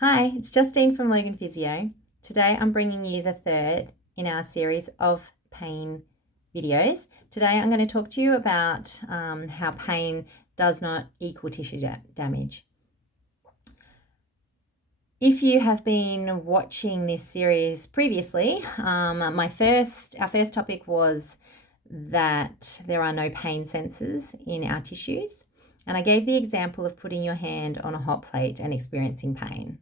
Hi, it's Justine from Logan Physio. Today I'm bringing you the third in our series of pain videos. Today I'm going to talk to you about how pain does not equal tissue damage. If you have been watching this series previously, our first topic was that there are no pain sensors in our tissues. And I gave the example of putting your hand on a hot plate and experiencing pain.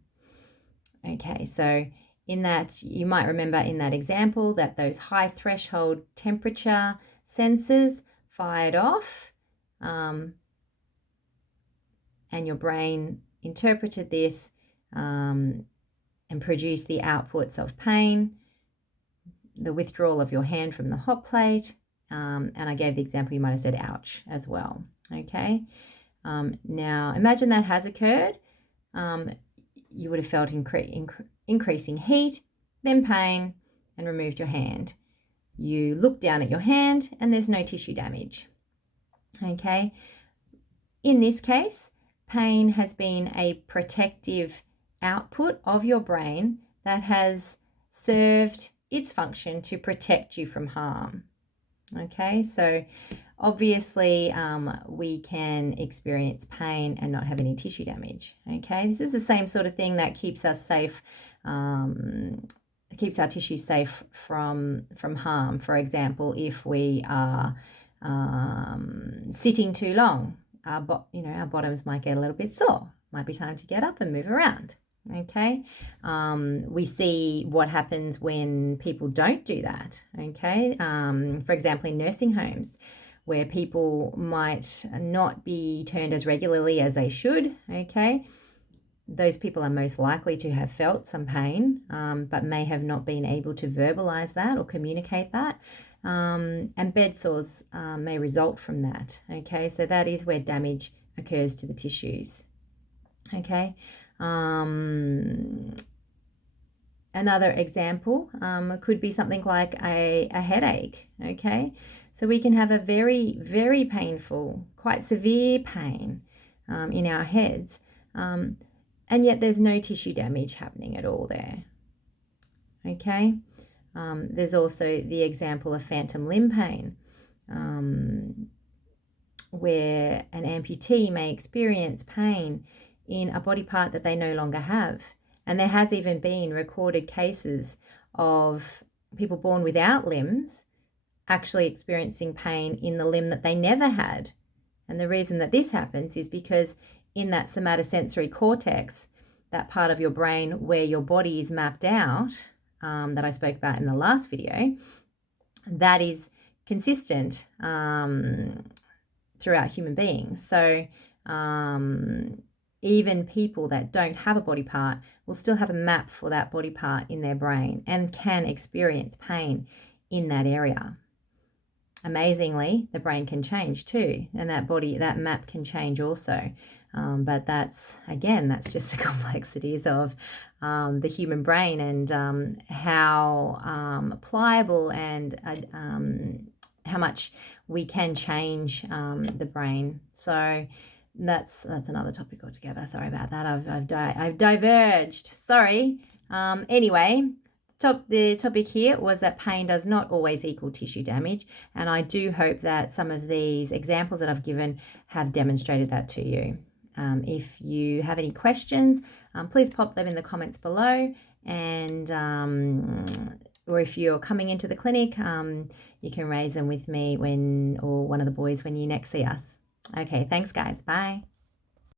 Okay, so in that, you might remember in that example that those high threshold temperature sensors fired off, and your brain interpreted this and produced the outputs of pain, the withdrawal of your hand from the hot plate, and I gave the example, you might have said ouch as well. Okay, now imagine that has occurred. You would have felt increasing heat, then pain, and removed your hand. You look down at your hand and there's no tissue damage. Okay. In this case, pain has been a protective output of your brain that has served its function to protect you from harm. Okay, so obviously we can experience pain and not have any tissue damage. Okay, this is the same sort of thing that keeps us safe, keeps our tissues safe from harm. For example, if we are sitting too long, our bottoms might get a little bit sore. Might be time to get up and move around. Okay, we see what happens when people don't do that. Okay, for example, in nursing homes, where people might not be turned as regularly as they should. Okay, those people are most likely to have felt some pain, but may have not been able to verbalize that or communicate that. And bed sores may result from that. Okay, so that is where damage occurs to the tissues. Okay. Another example could be something like a headache. Okay, so we can have a very, very painful, quite severe pain in our heads, and yet there's no tissue damage happening at all there. Okay, there's also the example of phantom limb pain, where an amputee may experience pain in a body part that they no longer have. And there has even been recorded cases of people born without limbs actually experiencing pain in the limb that they never had. And the reason that this happens is because in that somatosensory cortex, that part of your brain where your body is mapped out, that I spoke about in the last video, that is consistent throughout human beings. So even people that don't have a body part will still have a map for that body part in their brain and can experience pain in that area. Amazingly, the brain can change too, and that map can change also. But that's just the complexities of the human brain and how pliable and how much we can change the brain. So that's another topic altogether. Sorry about that. I've diverged. Sorry. Anyway, the topic here was that pain does not always equal tissue damage, and I do hope that some of these examples that I've given have demonstrated that to you. If you have any questions, please pop them in the comments below, and or if you're coming into the clinic, you can raise them with me or one of the boys when you next see us. Okay, thanks guys. Bye.